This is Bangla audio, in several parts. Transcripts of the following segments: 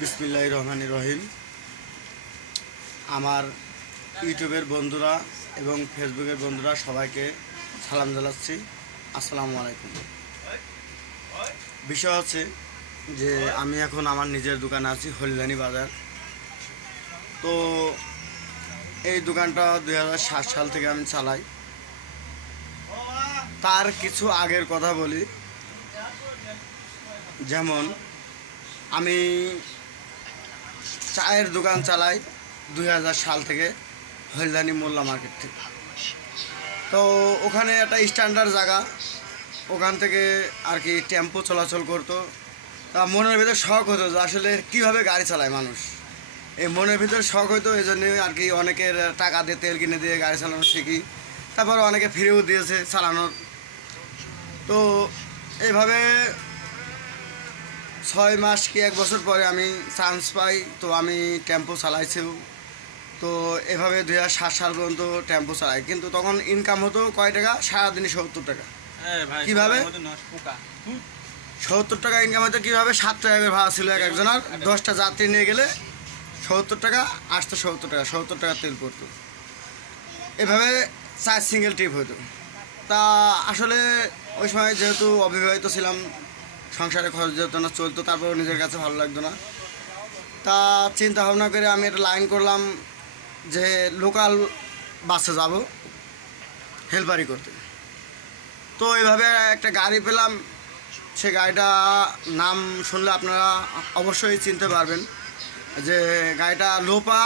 বিসমিল্লাহ রহমান রহিম। আমার ইউটিউবের বন্ধুরা এবং ফেসবুকের বন্ধুরা সবাইকে সালাম জানাচ্ছি। আসসালামু আলাইকুম। বিষয় হচ্ছে যে আমি এখন আমার নিজের দোকানে আছি হলদানি বাজার। তো এই দোকানটা দু হাজার সাত সাল থেকে আমি চালাই। তার কিছু আগের কথা বলি। যেমন আমি চায়ের দোকান চালাই দুই সাল থেকে হলদানি মোল্লা মার্কেট থেকে। তো ওখানে একটা স্ট্যান্ডার্ড জায়গা। ওখান থেকে আর কি টেম্পো চলাচল করতো। তা মনের ভিতর শখ হতো যে আসলে কীভাবে গাড়ি চালায় মানুষ। এই মনের ভিতর শখ হতো এই জন্য আর কি অনেকের টাকা দিয়ে তেল কিনে দিয়ে গাড়ি চালানো শিখি। তারপর অনেকে ফিরেও দিয়েছে চালানোর। তো এইভাবে ছয় মাস কি এক বছর পরে আমি চান্স পাই তো আমি টেম্পো চালাইছিও। তো এভাবে দুই হাজার সাত সাল পর্যন্ত টেম্পো চালাই। কিন্তু তখন ইনকাম হতো কয় টাকা? সারাদিনে সত্তর টাকা। কীভাবে? সত্তর টাকা ইনকাম হতো কীভাবে? সাত টাকা করে ভাড়া ছিল এক একজনের। দশটা যাত্রী নিয়ে গেলে সত্তর টাকা আসতো সত্তর টাকা। সত্তর টাকা তেল পড়তো। এভাবে চার সিঙ্গেল ট্রিপ হতো তা আসলে ওই সময় যেহেতু অবিবাহিত ছিলাম সংসারে খরচ যেত না, চলতো তারপর নিজের কাছে ভালো লাগতো না। তা চিন্তা ভাবনা করে আমি একটা লাইন করলাম যে লোকাল বাসে যাব, হেলপারি করতে। তো এইভাবে একটা গাড়ি পেলাম, সে গাড়িটা নাম শুনলে আপনারা অবশ্যই চিনতে পারবেন যে গাড়িটা লোপা,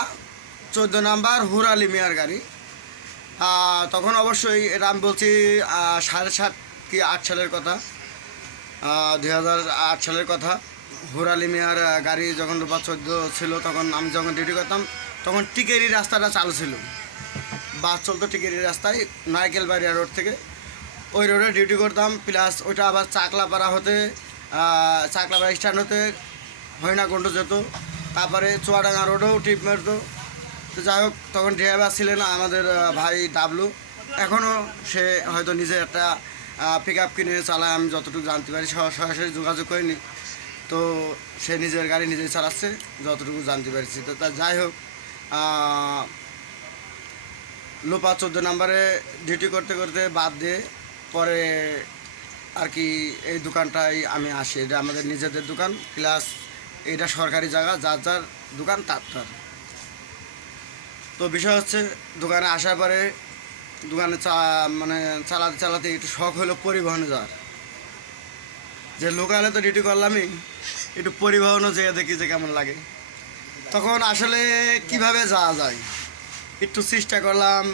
চোদ্দ নাম্বার হুরালি মিয়ার গাড়ি। তখন অবশ্যই এটা আমি বলছি সাড়ে সাত কি আট সালের কথা। দুই হাজার আট সালের কথা। হুরালি মিয়ার গাড়ি যখন রূপা চোদ্দ ছিল, তখন আমি যখন ডিউটি করতাম, তখন টিকেরি রাস্তাটা চালু ছিল। বাস চলতো টিকেরি রাস্তায় নারকেল বাড়িয়া রোড থেকে। ওই রোডে ডিউটি করতাম প্লাস ওইটা আবার চাকলাপাড়া হতে চাকলাপাড়া স্ট্যান্ড হতে হরিণাকুণ্ড যেত। তারপরে চুয়াডাঙ্গা রোডেও টিপ মারতো। তো যাই হোক, তখন ড্রাইভার ছিলেন আমাদের ভাই ডাবলু এখনও সে হয়তো নিজে একটা পিক আপ কিনে চালায় আমি যতটুকু জানতে পারি সরাসরি যোগাযোগ করিনি। তো সে নিজের গাড়ি নিজেই চালাচ্ছে, যতটুকু জানতে পারছি। তো তা যাই হোক লোপা চোদ্দ নাম্বারে ডিউটি করতে করতে বাদ দিয়ে পরে আর কি এই দোকানটাই আমি আসি। এটা আমাদের নিজেদের দোকান প্লাস এটা সরকারি জায়গা, যার যার দোকান তার তার। তো বিষয় হচ্ছে, দোকানে আসার পরে দোকানে চা মানে চালাতে চালাতে একটু শখ হলো পরিবহনে যাওয়ার। যে লোকালে তো ডিউটি করলামই, একটু পরিবহনও যেয়ে দেখি যে কেমন লাগে। তখন আসলে কীভাবে যাওয়া যায়? একটু চেষ্টা করলাম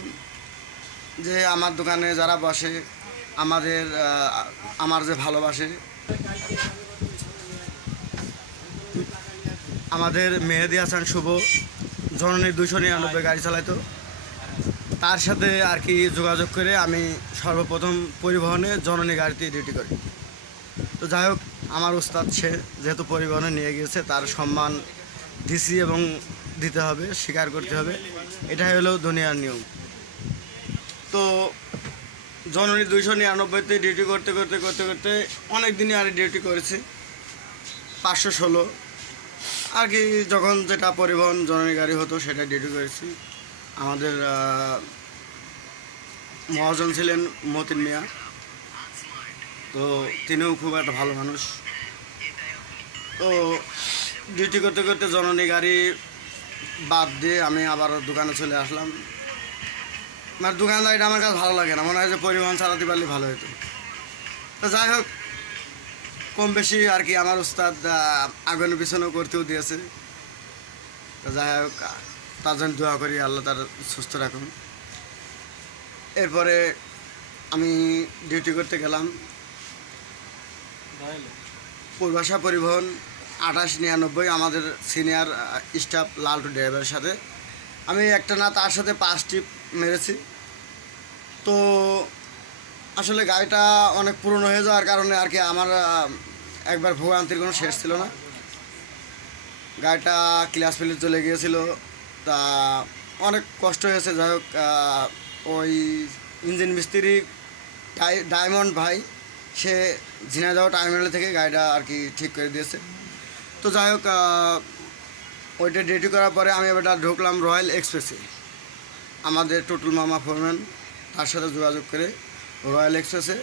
যে আমার দোকানে যারা বসে, আমাদের আমার যে ভালোবাসে, আমাদের মেহেদি হাসান শুভ, জননী দুশো নিরানব্বই গাড়ি চালাইতো। তার সাথে আর কি যোগাযোগ করে আমি সর্বপ্রথম পরিবহনে জননী গাড়িতে ডিউটি করি। তো যাই হোক, আমার উস্তাদ সে যেহেতু পরিবহনে নিয়ে গিয়েছে, তার সম্মান দিছি এবং দিতে হবে, স্বীকার করতে হবে। এটাই হলো দুনিয়ার নিয়ম। তো জননী দুইশো নিরানব্বইতে ডিউটি করতে করতে করতে করতে অনেক দিনই আর ডিউটি করেছি। পাঁচশো ষোলো। আর কি যখন যেটা পরিবহন জননী গাড়ি হতো সেটা ডিউটি করেছি। আমাদের মহাজন ছিলেন মতিন মিয়া। তো তিনিও খুব একটা ভালো মানুষ। তো ডিউটি করতে করতে জননী গাড়ি বাদ দিয়ে আমি আবার দোকানে চলে আসলাম। মানে দোকানদারিটা আমার কাছে ভালো লাগে না, মনে হয় যে পরিবহন চালাতে পারলে ভালো হতো তো যাই হোক, কম বেশি আর কি আমার উস্তাদ আগুনের পিছনেও করতেও দিয়েছে। তো যাই হোক তার জন্য দোয়া করি, আল্লাহ তার সুস্থ রাখুন। এরপরে আমি ডিউটি করতে গেলাম। পূর্বাশা পরিবহন আঠাশ নিরানব্বই, আমাদের সিনিয়র স্টাফ লালটু ড্রাইভারের সাথে। আমি একটা না, তার সাথে পাঁচ টিপ মেরেছি। তো আসলে গাড়িটা অনেক পুরনো হয়ে যাওয়ার কারণে আর কি আমার একবার ভোগান্তির কোনো শেষ ছিল না। গাড়িটা ক্লাস ফেলে চলে গিয়েছিল। তা অনেক কষ্ট হয়েছে, যাই হোক ওই ইঞ্জিন মিস্ত্রি ডায়মন্ড ভাই, সে ঝিনাইদহ টার্মিনাল থেকে গাড়িটা আর কি ঠিক করে দিয়েছে। তো যাই হোক ওইটা ডিউটি করার পরে আমি এবার ঢুকলাম রয়্যাল এক্সপ্রেসে। আমাদের টুটুল মামা ফোরম্যান, তার সাথে যোগাযোগ করে রয়্যাল এক্সপ্রেসে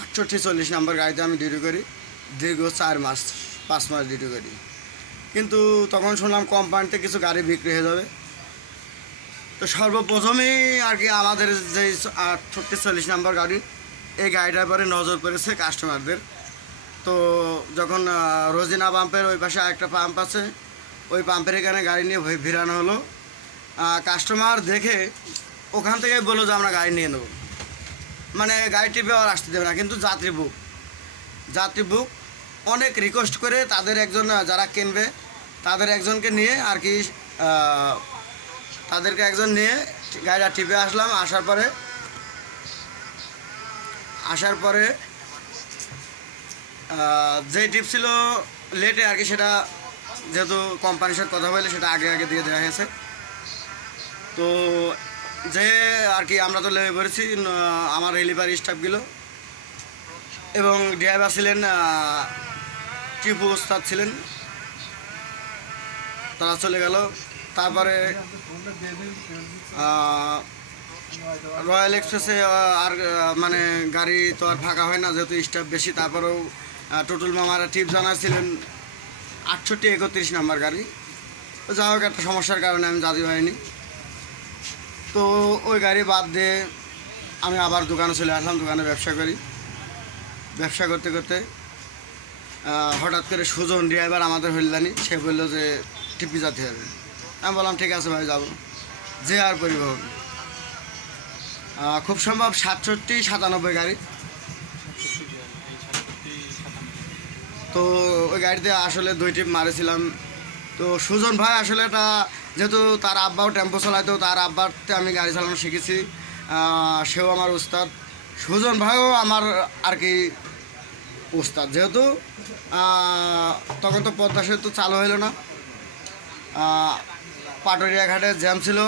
আটষট্টি চল্লিশ নাম্বার গাড়িতে আমি ডিউটি করি, দীর্ঘ চার মাস, পাঁচ মাস ডিউটি করি। কিন্তু তখন শুনলাম কোম্পানিতে কিছু গাড়ি বিক্রি হয়ে যাবে। তো সর্বপ্রথমেই আর কি আমাদের যে আটষট্টি চল্লিশ নাম্বার গাড়ি, এই গাড়িটার পরে নজর পড়েছে কাস্টমারদের তো যখন রোজিনা পাম্পের ওই পাশে একটা পাম্প আছে, ওই পাম্পের এখানে গাড়ি নিয়ে ভিড়ানো হলো। কাস্টমার দেখে ওখান থেকে বলল যে আমরা গাড়ি নিয়ে নেব। মানে গাড়ি টিপে আর আসতে দেবে না, কিন্তু যাত্রী বুক যাত্রী বুক অনেক রিকোয়েস্ট করে তাদের একজন যারা কিনবে তাদের একজনকে নিয়ে আর কি তাদেরকে একজন নিয়ে গাড়িটা টিপে আসলাম। আসার পরে আসার পরে যে টিপ ছিল লেটে আর কি, সেটা যেহেতু কোম্পানির সাথে কথা বলে সেটা আগে আগে দিয়ে দেওয়া হয়েছে। তো যে আর কি, আমরা তো লেগে পড়েছি আমার রেলিভারি স্টাফগুলো এবং ড্রাইভার ছিলেন টিপু ওস্তাদ ছিলেন। তারা চলে গেল। তারপরে রয়্যাল এক্সপ্রেসে আর মানে গাড়ি তো আর ফাঁকা হয় না, যেহেতু স্টাফ বেশি, তারপরেও টুটুল মামারা টিপ জানাচ্ছিলেন আটষট্টি, একত্রিশ নাম্বার গাড়ি। যাই হোক, একটা সমস্যার কারণে আমি জাতি হয়নি। তো ওই গাড়ি বাদ দিয়ে আমি আবার দোকানে চলে আসলাম, দোকানে ব্যবসা করি। ব্যবসা করতে করতে হঠাৎ করে সুজন ড্রাইভার আমাদের হইলানি সে বলল যে টিপি যেতে হবে আমি বললাম, ঠিক আছে ভাই, যাব। যে আর পরিবহন খুব সম্ভব সাতষট্টি সাতানব্বই গাড়ি। তো ওই গাড়িতে আসলে দুই টিপ মারেছিলাম। তো সুজন ভাই আসলে এটা, যেহেতু তার আব্বাও টেম্পো চালাইতো তার আব্বারতে আমি গাড়ি চালানো শিখেছি। সেও আমার উস্তাদ। সুজন ভাইও আমার আর কি উস্তাদ। যেহেতু তখন তো পদ্মা সেতু চালু হলো না। আহ, পাটুরিয়া ঘাটে জ্যাম ছিল।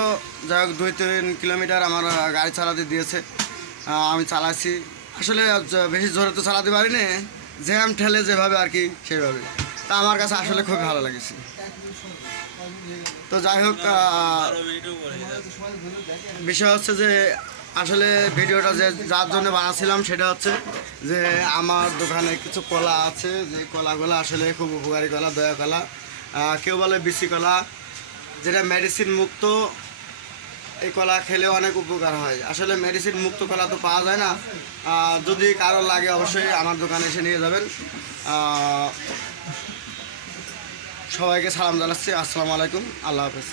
যাই হোক দুই তিন কিলোমিটার আমার গাড়ি চালাতে দিয়েছে। আমি চালাচ্ছি। আসলে বেশি জোরে তো চালাতে পারিনি। জ্যাম ঠেলে যেভাবে আর কি সেভাবে। তা আমার কাছে আসলে খুব ভালো লাগেছে। তো যাই হোক বিষয় হচ্ছে যে আসলে ভিডিওটা যে যার জন্য বানাচ্ছিলাম সেটা হচ্ছে যে আমার দোকানে কিছু কলা আছে। যে কলাগুলো আসলে খুব উপকারী কলা দয়া কলা। কেউ বলে বিসি কলা, যেটা মেডিসিন মুক্ত, এই কলা খেলে অনেক উপকার হয়। আসলে মেডিসিন মুক্ত কলা তো পাওয়া যায় না। যদি কারও লাগে অবশ্যই আমার দোকানে এসে নিয়ে যাবেন। সবাইকে সালাম জানাচ্ছি। আসসালামু আলাইকুম। আল্লাহ হাফেজ।